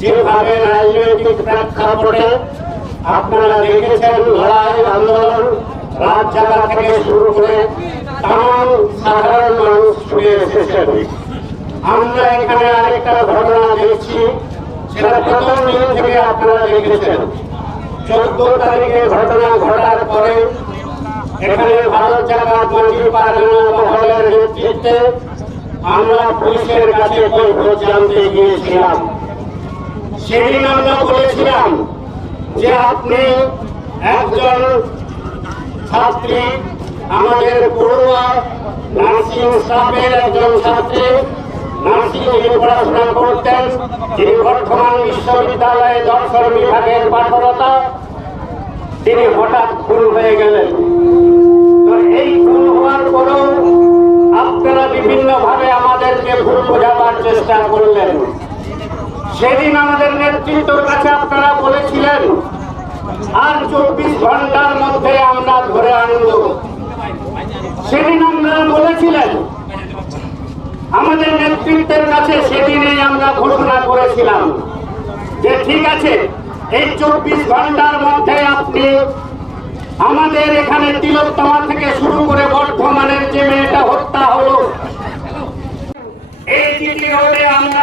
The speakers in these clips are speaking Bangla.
যেভাবে রাজনৈতিক প্রেক্ষাপটে আপনারা দেখেছেন লড়াই আন্দোলন রাত জায়গা থেকে শুরু করে তাম সাধারণ মানুষ ছুটে এসেছেন আমরা এখানে আরেকটা ঘটনা দেখছি থেকে আপনারা চোদ্দ ঘটনা পরে এখানে আমরা পুলিশের কাছে জানতে গিয়েছিলাম। সেদিন আমরা বলেছিলাম যে আপনি একজন ছাত্রী, আমাদের পড়ুয়া, নার্সিং স্টাফের একজন ছাত্রী, নার্সিং যিনি পড়াশোনা করতেন যিনি বর্ধমান বিশ্ববিদ্যালয়ে দর্শন বিভাগের পাঠরতা। তিনি হঠাৎ খুন হয়ে গেলেন। তো এই খুন হওয়ার পরেও আপনারা বিভিন্নভাবে আমাদেরকে ভুল বোঝাবার চেষ্টা করলেন। সেদিন আমাদের নেতৃত্বের কাছে আপনারা বলেছিলেন, আর চব্বিশ ঘণ্টার মধ্যে আমরা ধরে আনব। সেদিন আপনারা বলেছিলেন, আমাদের নেতৃত্বের কাছে সেদিনেই আমরা ঘোষণা করেছিলাম যে ঠিক আছে, এই চব্বিশ ঘণ্টার মধ্যে আপনি আমাদের এখানে তিলোত্তমা থেকে শুরু করে বর্ধমানের যে মেয়েটা হত্যা হলো এই চিঠি হলে আমরা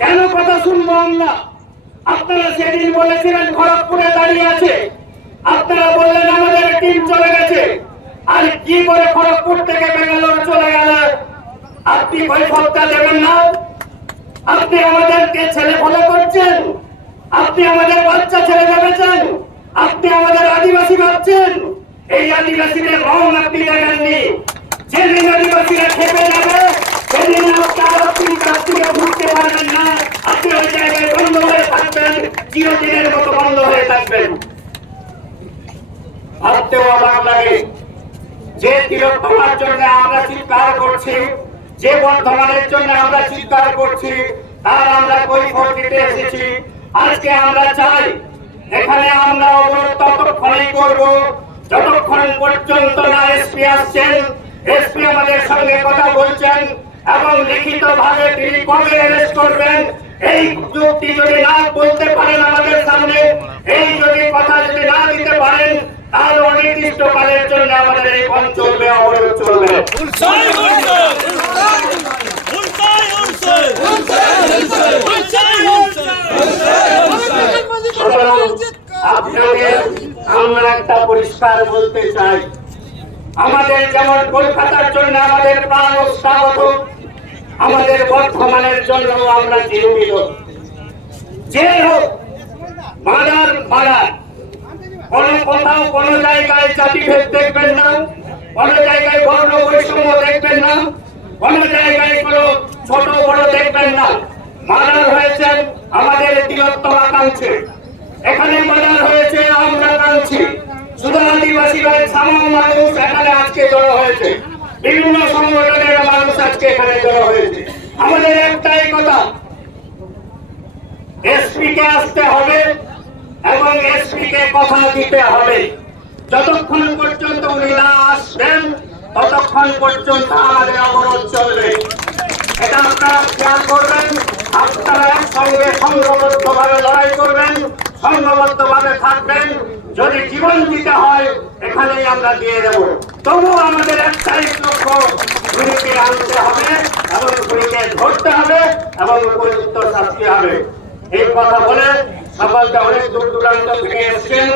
কেন কথা শুনব আমরা? আপনারা সেদিন বলেছিলেন খড়গপুরে দাঁড়িয়ে আছে। আপনারা বললেন আমাদের টিম চলে গেছে। আর কি করে খড়গপুর থেকে বেঙ্গালোর চলে গেল? আপনি বৈঠকটা দেবেন না? আপনি আমাদেরকে ছেলে ফলে করছেন? আপনি আমাদের বাচ্চা ছেলে ভেবেছেন? আপনি আমাদের আদিবাসী ভাবছেন? এই আদিবাসীদের রং আপনি দেখেননি। যেদিন আদিবাসীরা খেপে যাবে সেদিন আপনার আপনি তার থেকে ঘুরতে পারবেন না আপনি ওই জায়গায় বন্ধ হয়ে থাকবেন চিরদিনের মতো বন্ধ হয়ে থাকবেন। ভাবতেও অবাক লাগে যে তিলোত্তমার জন্য আমরা চিৎকার করছি, যে বর্ধমানের জন্য আমরা চিৎকার করছি, তার আমরা কৈফত দিতে এসেছি। আজকে আমরা চাই, এখানে আমরা অবরোধ ততক্ষণই করব। যতক্ষণ পর্যন্ত না এসপি আসছেন, এসপি আমাদের সঙ্গে কথা বলছেন এবং লিখিত ভাবে তিনি কবে অ্যারেস্ট করবেন, এই যুক্তি যদি না বলতে পারেন আমাদের সামনে এই যদি কথা যদি না দিতে পারেন তাহলে অনির্দিষ্ট কালের জন্য আমাদের এই পথ চলবে, অবরোধ চলবে। আমরা একটা পরিষ্কার বলতে চাই। আমাদের যেমন কলকাতার জন্য আমাদের প্রাণ উৎসাহত আমাদের বর্ধমানের জন্য আমরা চিরবিল যে হোক মারার মারার কোন কোথাও কোন জায়গায় জাতিভেদ দেখবেন না। কোন জায়গায় বর্ণ বৈষম্য দেখবেন না। কোন জায়গায় কোন ছোট বড় দেখবেন না। মার্ডার হয়েছে আমাদের তিলোত্তমা কাঁদছে এখানে মার্ডার হয়েছে আমরা কাঁদছি শুধু আদিবাসী নয় সামান্য মানুষ এখানে আজকে জড়ো হয়েছে। বিভিন্ন সংগঠনের মানুষ আজকে এখানে জড়ো হয়েছে। আমাদের একটাই কথা এসপি কে আসতে হবে। এবং এসপি কে কথা দিতে হবে। যতক্ষণ পর্যন্ত উনি না আসবেন, ততক্ষণ পর্যন্ত আমাদের অবরোধ চলবে। এটা আপনারা খেয়াল করবেন, আপনারা একসঙ্গে সংঘবদ্ধ ভাবে লড়াই করবেন সংঘবদ্ধ ভাবে থাকবেন। যদি জীবন দিতে হয়, এখানেই আমরা দিয়ে দেব। তবু আমাদের একটাই লক্ষ্য, গুলিকে আনতে হবে এবং গুলিকে ধরতে হবে এবং উপযুক্ত শাস্তি হবে। এই কথা বলে সকলকে অনেক দূর দূরান্ত থেকে এসছেন।